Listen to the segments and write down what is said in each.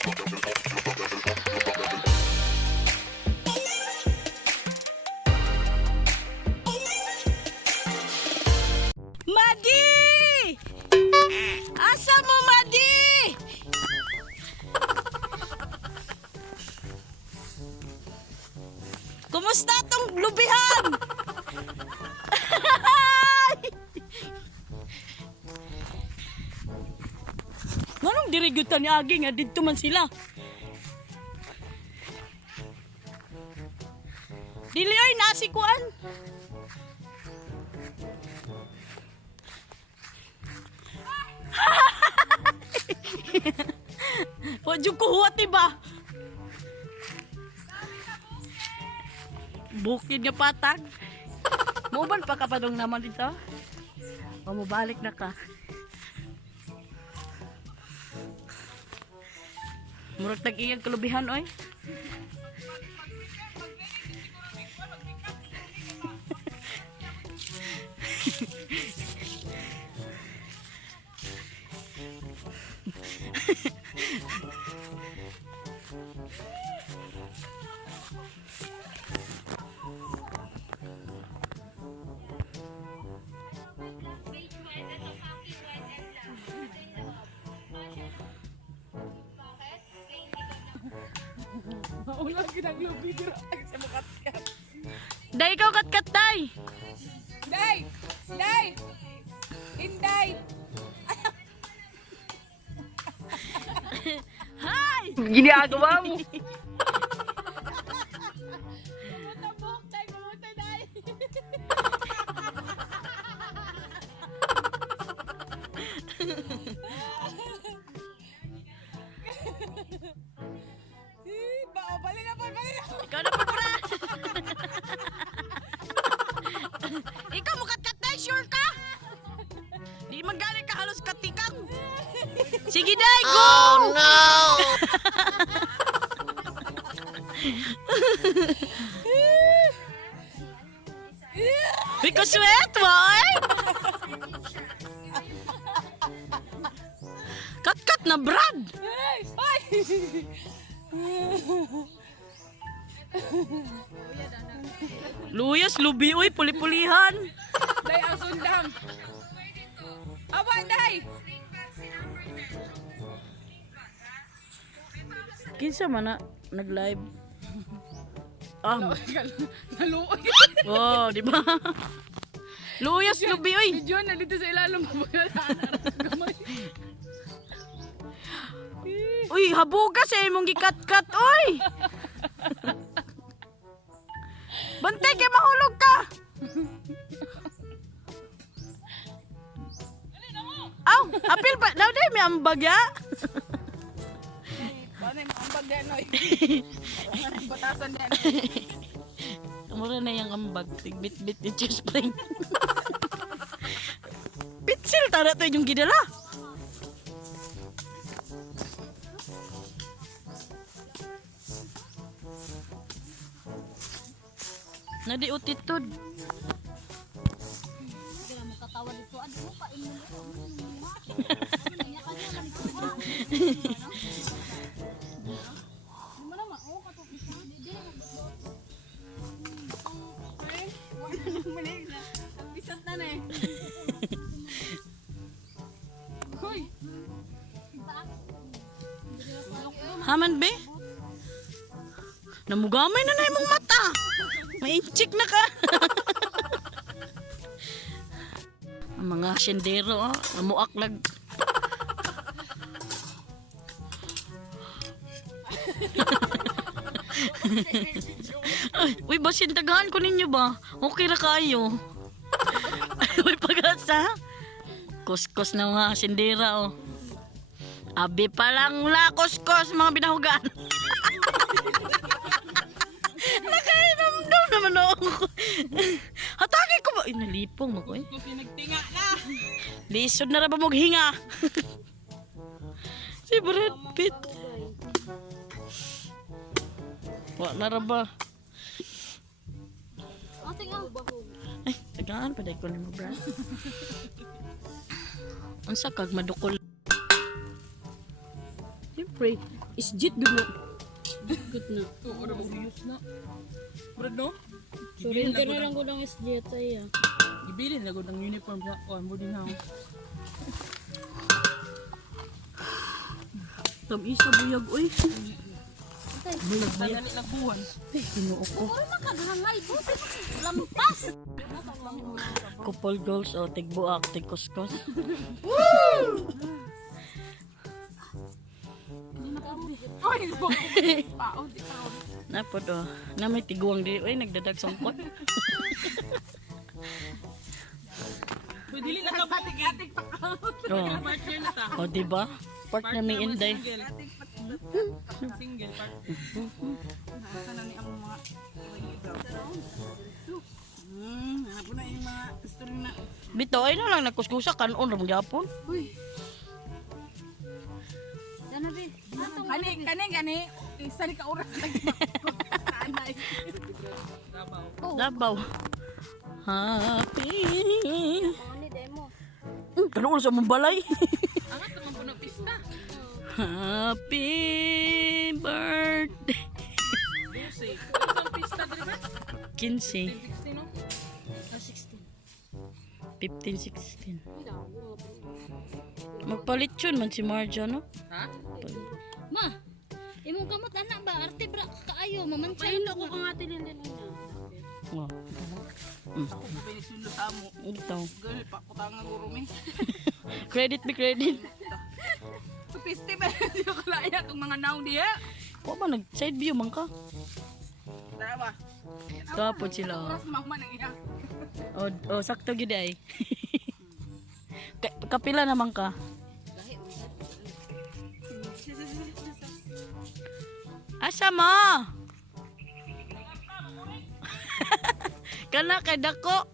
Madi! Asa mo, Madi? Kumusta tong lubihan? Manong dirigutan ni Agi nga dito man sila. Dili oy nasikuan. Wajud ko huwat ba? Bukid nga patag. Mauban pa ka pa dong naman dito. O mabalik na ka. Murag tag-iyang kalubihan oy. Ulang ginaglubi dito ay sa mukatkat. Day ikaw kat-kat day. Day! Day! Inday! Hi! Ginagawa mo. Matabok! Day! Mamuta, day! Bali na po! Bali na po! Ikaw na pagpura. Ikaw mo kat-kat day, sure ka? Di magaling ka halos katikang. Sige day, go! Oh no! Because sweat, boy! Kat-kat na, Brad! Ay! Ay! Luyas, lubi, uy, puli-pulihan. Day ang sundam! Aba, day! Kinsa man na nag-live. Naluoy! Oh, di ba? Luyas, lubi, uy. Medyo na dito sa ilalong mabagalaan ang gamay. Uy, habuga sa imong gikat-kat, uy. Bantay kay mahulog ka. Aw, apil pa. Daw day may ambag ya. Paano yung ambag din, oy? Paano yung batasan din? Mura na yung ambag. Tigbit-bit ni Cheers Spring. Pitsil tara to yung gidala. Nadi utitod. Kaya mo katawa dito, ano mo pa imo mo na mao ka to isa di na bisat na eh. Hoy! Haman be? Namugamay na imong mata. Mainchik na ka. Ang mga sendero, namuaklag. Ay, uy, basin tagahan ko ninyo ba? Okay na kayo. Uy, pag-asa. Kuskus na mga sendera, oh. Abi pa lang la, kuskus, mga binahugan. Nakairamdam naman ako. Hatagi ko ba? Ay, nalipong ako eh. Kung pinagtinga na! Lisod na ra ba maghinga? Si Brad Pitt. Wa na ra ba? Ate nga Ay, tagaan pa ko ni mo, Brad. Unsa kag madukol? Siyempre, Isjit dulo. Good na. Oo, ano mag-use na. Brad, no? Surin ka na lang ko ng isjit ay. Ibilin na ko ng uniform sa boarding house. Tamis sa buyag, oy. Madali nagbuwan. Kinuo ko. Uy, makagangay. Buti lampas. Couple goals o tigbuak, tigkuskos. Ay, pao, di pao. Napod o. Na may tiguang di. Uy, nagdadag sangkot. Dili na ka batik-atik pa ka. Oh. Partner na ta. O, diba? Park na may inday. Single part. Nasa na ni ang mga hanap ko na yung mga story na. Bito, ay na lang nagkuskusa. Kanon ramang yapon. Uy, Yan na, Bin. kani. Isa ni ka oras lagi. Anay. Dabaw. Happy. Ano ni demo? Kanon sa mong balay. Angat naman po ng pista. Happy birthday. Lucy. Ang pista dito ba? 15. 16 no? 15, 16. Magpalit yun man si Marja, no? Ha? Ma, imong kamot anak ba? Arte bra kaayo, mamansay ko kang ate din na. Oh. Ako po pinisundo sa amo. Ito. Girl, pakutang nga guro mi. Credit me credit. So piste ba? Hindi ko kalaya kung mga naong diya. O ba, nag-side view man ka? Tara ba? Kapod sila. Oras mama nang iya. O, sakto gid ay. Kapila naman ka? Asa mo? Kana kay dako.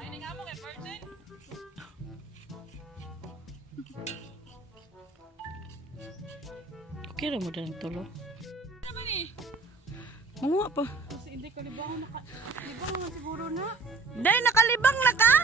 Ay, ni mo kay person. Okay ra mo dang tulo. Ano ba ni? Manguha pa. Kasi hindi ko libang na siguro na. Day nakalibang na ka?